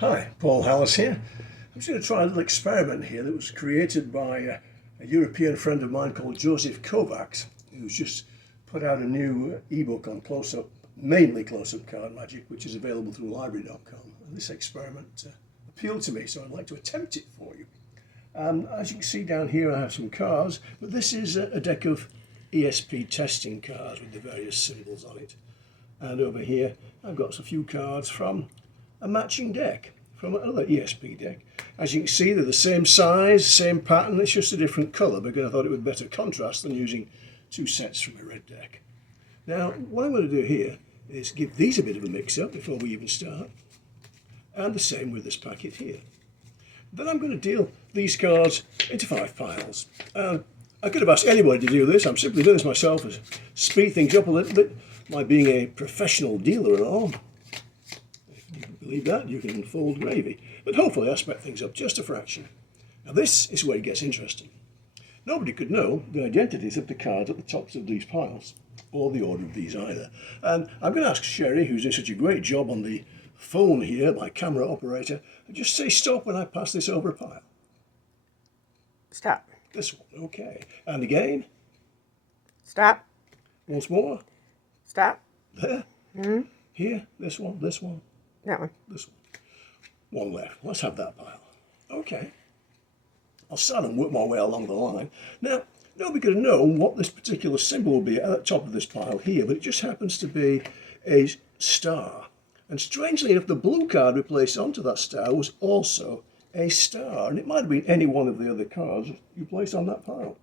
Hi, Paul Hallis here. I'm just going to try a little experiment here that was created by a European friend of mine called Jozsef Kovaks, who's just put out a new ebook on close-up, mainly close-up card magic, which is available through library.com. And this experiment appealed to me, so I'd like to attempt it for you. As you can see down here, I have some cards, but this is a deck of ESP testing cards with the various symbols on it. And over here, I've got a few cards from a matching deck, from another ESP deck. As you can see, they're the same size, same pattern, it's just a different colour because I thought it would better contrast than using two sets from a red deck. Now, what I'm going to do here is give these a bit of a mix-up before we even start, and the same with this packet here. Then I'm going to deal these cards into 5 piles. I could have asked anybody to do this. I'm simply doing this myself to speed things up a little bit, by being a professional dealer and all. If you can believe that, you can fold gravy. But hopefully I sped things up just a fraction. Now this is where it gets interesting. Nobody could know the identities of the cards at the tops of these piles, or the order of these either. And I'm going to ask Sherry, who's doing such a great job on the phone here, my camera operator, just say stop when I pass this over a pile. Stop. This one, okay. And again. Stop. Once more. Stop. There. Mm-hmm. Here, this one, this one. That one. This one. One left. Let's have that pile. Okay. I'll start and work my way along the line. Now, nobody could know what this particular symbol will be at the top of this pile here, but it just happens to be a star. And strangely enough, the blue card we placed onto that star was also a star. And it might have been any one of the other cards you placed on that pile.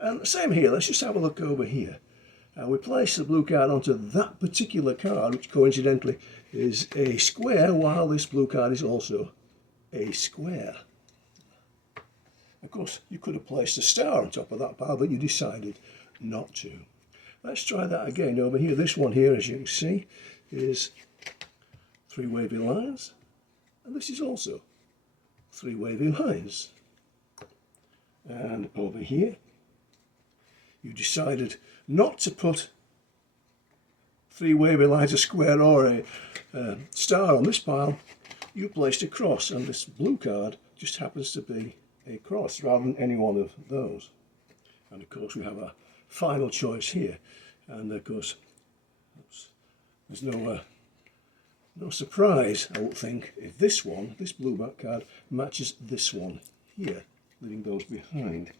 And the same here. Let's just have a look over here. We place the blue card onto that particular card, which coincidentally is a square, while this blue card is also a square. Of course, you could have placed a star on top of that pile, but you decided not to. Let's try that again over here. This one here, as you can see, is 3 wavy lines, and this is also 3 wavy lines. And over here, you decided not to put 3 wavy lines, a square or a star on this pile. You placed a cross, and this blue card just happens to be a cross rather than any one of those. And of course we have a final choice here, and of course there's no surprise, I would think, if this one, this blue back card, matches this one here, leaving those behind.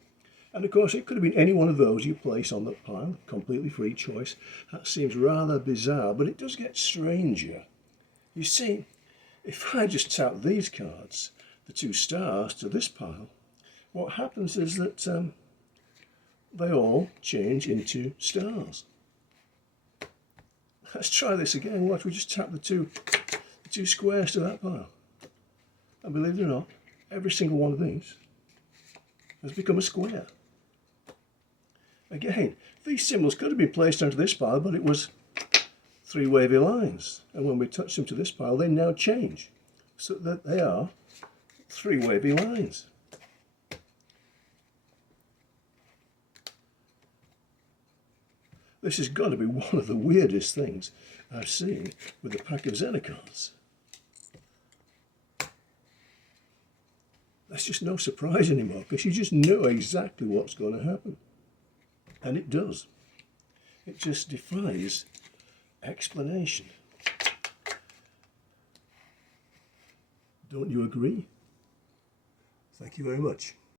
And of course it could have been any one of those you place on that pile, completely free choice. That seems rather bizarre, but it does get stranger. You see, if I just tap these cards, the 2 stars, to this pile, what happens is that they all change into stars. Let's try this again. Watch, we just tap the two squares to that pile. And believe it or not, every single one of these has become a square. Again, these symbols could have been placed onto this pile, but it was 3 wavy lines. And when we touch them to this pile, they now change, so that they are 3 wavy lines. This has got to be one of the weirdest things I've seen with a pack of Xena cards. That's just no surprise anymore, because you just know exactly what's going to happen. And it does. It just defies explanation. Don't you agree? Thank you very much.